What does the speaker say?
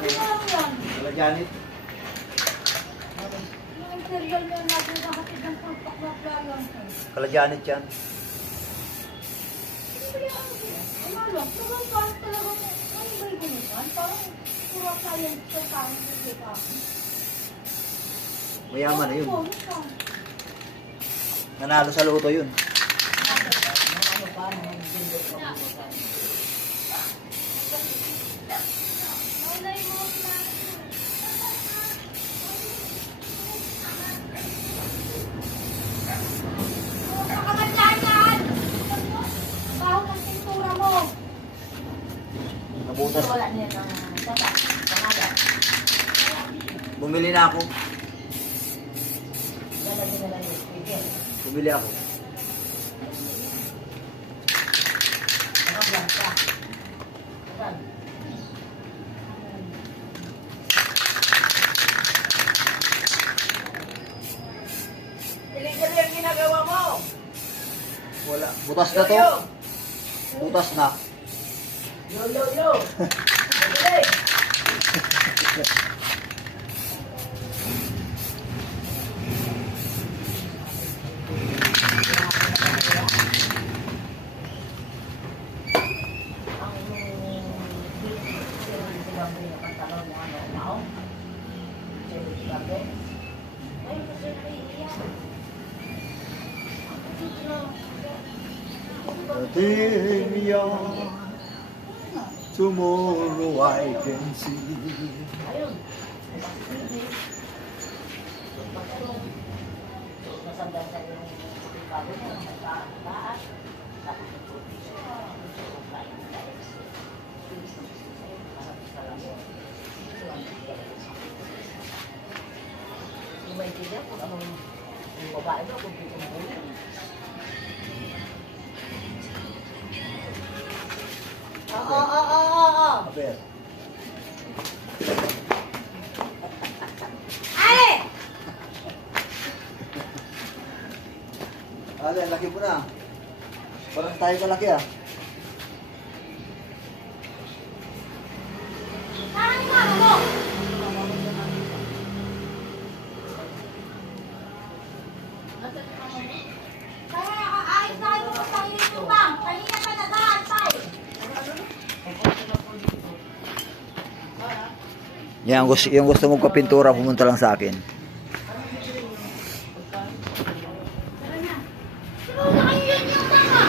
Ano yan? Wala Janet. Yung serial na natin nakatid ng pulpak na playan. Kala Janet yan. Ano lang, parang talagang, ano ba yung gunutan? Parang pura playan sa tao ng kita. Mayaman na yun. Nanalo sa loto yun. Nabutas. Bumili na ako. Bumili ako. Illegal yung ginagawa mo. Wala. Butas na to. Butas na. Yo, yo, yo. Okay. Tomorrow I can see. Maintindihan kung anong babae mo, kung pinumpulin. Oo. Aber. Ale! Ale, laki mo na. Parang tayo kalaki ah. Parang mama mo! Kaya aayos na kayo kung tayo yung bang. Kanina pa nag-aantay. Yan, yung gusto mong kapintura, pumunta lang sa akin. Tara na. Siguro na kayo yun yung tama.